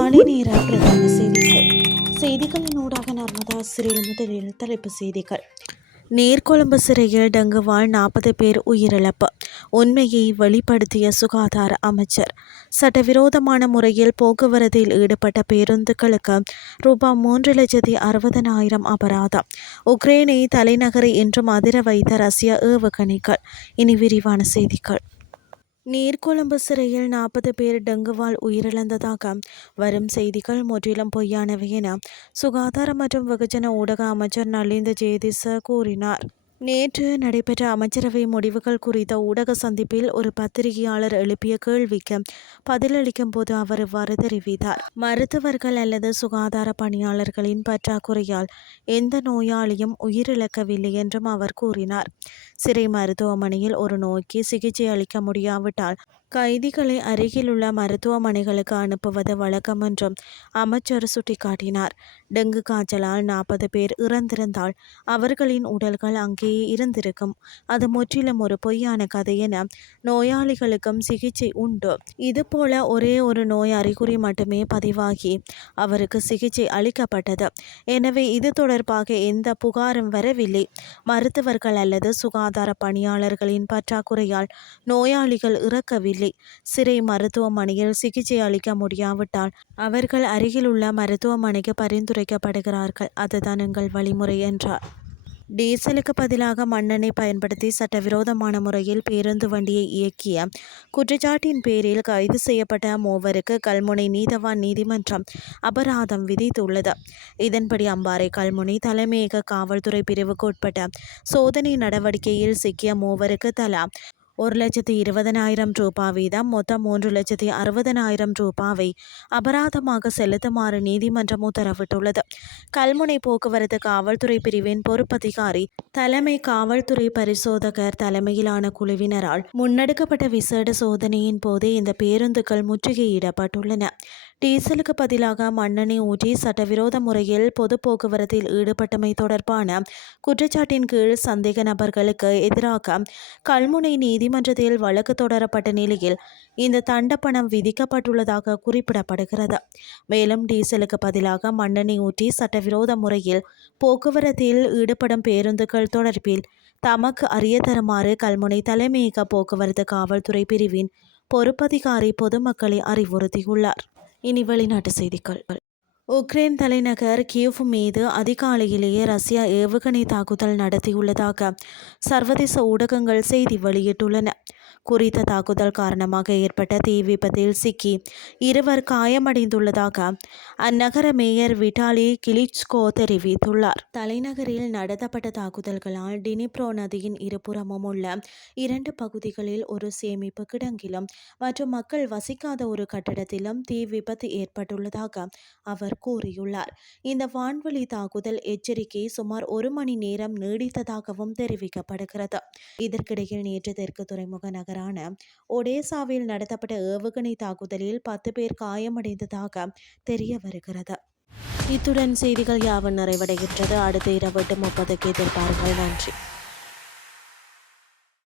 காலை நேர பிரதான செய்திகளின் ஊடாக நர்மதா சிறையில் முதலில் தலைப்பு செய்திகள். நீர்கொழும்பு சிறையில் டெங்குவால் 40 பேர் உயிரிழப்பு. உண்மையை வெளிப்படுத்திய சுகாதார அமைச்சர். சட்டவிரோதமான முறையில் போக்குவரத்தில் ஈடுபட்ட பேருந்துகளுக்கு ரூபாய் 3,60,000 அபராதம். உக்ரைனை தலைநகரை இன்றும் அதிர வைத்த ரஷ்ய ஏவுகணைகள். இனி விரிவான செய்திகள். நீர்கொழும்பு சிறையில் 40 பேர் டெங்குவால் உயிரிழந்ததாக வரும் செய்திகள் முற்றிலும் பொய்யானவை என சுகாதார மற்றும் வெகுஜன ஊடக அமைச்சர் நலிந்த ஜேதிச கூறினார். நேற்று நடைபெற்ற அமைச்சரவை முடிவுகள் குறித்த ஊடக சந்திப்பில் ஒரு பத்திரிகையாளர் எழுப்பிய கேள்விக்கு பதிலளிக்கும் போது அவர் இவ்வாறு தெரிவித்தார். மருத்துவர்கள் அல்லது சுகாதார பணியாளர்களின் பற்றாக்குறையால் எந்த நோயாளியும் உயிரிழக்கவில்லை என்றும் அவர் கூறினார். சிறை மருத்துவமனையில் ஒரு நோய்க்கு சிகிச்சை அளிக்க முடியாவிட்டால் கைதிகளை அருகிலுள்ள மருத்துவமனைகளுக்கு அனுப்புவது வழக்கம் என்றும் அமைச்சர் சுட்டிக்காட்டினார். டெங்கு காய்ச்சலால் 40 பேர் இறந்திருந்தால் அவர்களின் உடல்கள் அங்கேயே இருந்திருக்கும். அது முற்றிலும் ஒரு பொய்யான கதை என நோயாளிகளுக்கும் சிகிச்சை உண்டு. இதுபோல ஒரே ஒரு நோய் அறிகுறி மட்டுமே பதிவாகி அவருக்கு சிகிச்சை அளிக்கப்பட்டது. எனவே இது தொடர்பாக எந்த புகாரும் வரவில்லை. மருத்துவர்கள் அல்லது சுகாதார பணியாளர்களின் பற்றாக்குறையால் நோயாளிகள் இறக்கவில்லை. சிறை மருத்துவமனையில் சிகிச்சை அளிக்க முடியாவிட்டால் அவர்கள் அருகிலுள்ள மருத்துவமனைக்கு பரிந்துரைக்கப்படுகிறார்கள். அதுதான் எங்கள் வழிமுறை என்றார். டீசலுக்கு பதிலாக மண்ணெண்ணெய் பயன்படுத்தி சட்டவிரோதமான முறையில் பேருந்து வண்டியை இயக்கிய குற்றச்சாட்டின் பேரில் கைது செய்யப்பட்ட மூவருக்கு கல்முனை நீதவான் நீதிமன்றம் அபராதம் விதித்துள்ளது. இதன்படி அம்பாறை கல்முனை தலைமையக காவல்துறை பிரிவுக்கு உட்பட்ட சோதனை நடவடிக்கையில் சிக்கிய மூவருக்கு தலா 1,20,000 ரூபாய் வீதம் மொத்தம் 3,60,000 ரூபாவை அபராதமாக செலுத்துமாறு நீதிமன்றம் உத்தரவிட்டுள்ளது. கல்முனை போக்குவரத்து காவல்துறை பிரிவின் பொறுப்பதிகாரி தலைமை காவல்துறை பரிசோதகர் தலைமையிலான குழுவினரால் முன்னெடுக்கப்பட்ட விசேட சோதனையின் போது இந்த பேருந்துகள் முற்றுகையிடப்பட்டுள்ளன. டீசலுக்கு பதிலாக மண்ணெண்ணெய் ஊற்றி சட்டவிரோத முறையில் பொது போக்குவரத்தில் ஈடுபட்டமை தொடர்பான குற்றச்சாட்டின் கீழ் சந்தேக நபர்களுக்கு எதிராக கல்முனை நீதிமன்றத்தில் வழக்கு தொடரப்பட்ட நிலையில் இந்த தண்டப்பணம் விதிக்கப்பட்டுள்ளதாக குறிப்பிடப்படுகிறது. மேலும் டீசலுக்கு பதிலாக மண்ணெண்ணெய் ஊற்றி சட்டவிரோத முறையில் போக்குவரத்தில் ஈடுபடும் பேருந்துகள் தொடர்பில் தமக்கு அறிய தருமாறு கல்முனை தலைமையக போக்குவரத்து காவல்துறை பிரிவின் பொறுப்பதிகாரி பொதுமக்களை அறிவுறுத்தியுள்ளார். இனி வெளிநாட்டு செய்திகள். உக்ரைன் தலைநகர் கீவ் மீது அதிகாலையிலேயே ரஷ்யா ஏவுகணை தாக்குதல் நடத்தியுள்ளதாக சர்வதேச ஊடகங்கள் செய்தி வெளியிட்டுள்ளன. குறித்த தாக்குதல் காரணமாக ஏற்பட்ட தீ விபத்தில் சிக்கி 2 காயமடைந்துள்ளதாக அந்நகர மேயர் விட்டாலி கிளிச்கோ தெரிவித்துள்ளார். தலைநகரில் நடத்தப்பட்ட தாக்குதல்களால் டினிப்ரோ நதியின் இருபுறமும் உள்ள 2 பகுதிகளில் ஒரு சேமிப்பு கிடங்கிலும் மற்றும் மக்கள் வசிக்காத ஒரு கட்டடத்திலும் தீ விபத்து ஏற்பட்டுள்ளதாக அவர் கூறியுள்ளார். இந்த வான்வழி தாக்குதல் எச்சரிக்கை சுமார் 1 மணி நேரம் நீடித்ததாகவும் தெரிவிக்கப்படுகிறது. இதற்கிடையில் நேற்று தெற்கு துறைமுக நகரான ஒடேசாவில் நடத்தப்பட்ட ஏவுகணை தாக்குதலில் 10 பேர் காயமடைந்ததாக தெரிய வருகிறது. இத்துடன் செய்திகள் யாவும் நிறைவடைகின்றது. அடுத்த இரவு 8:30 எதிர்பாருங்கள். நன்றி.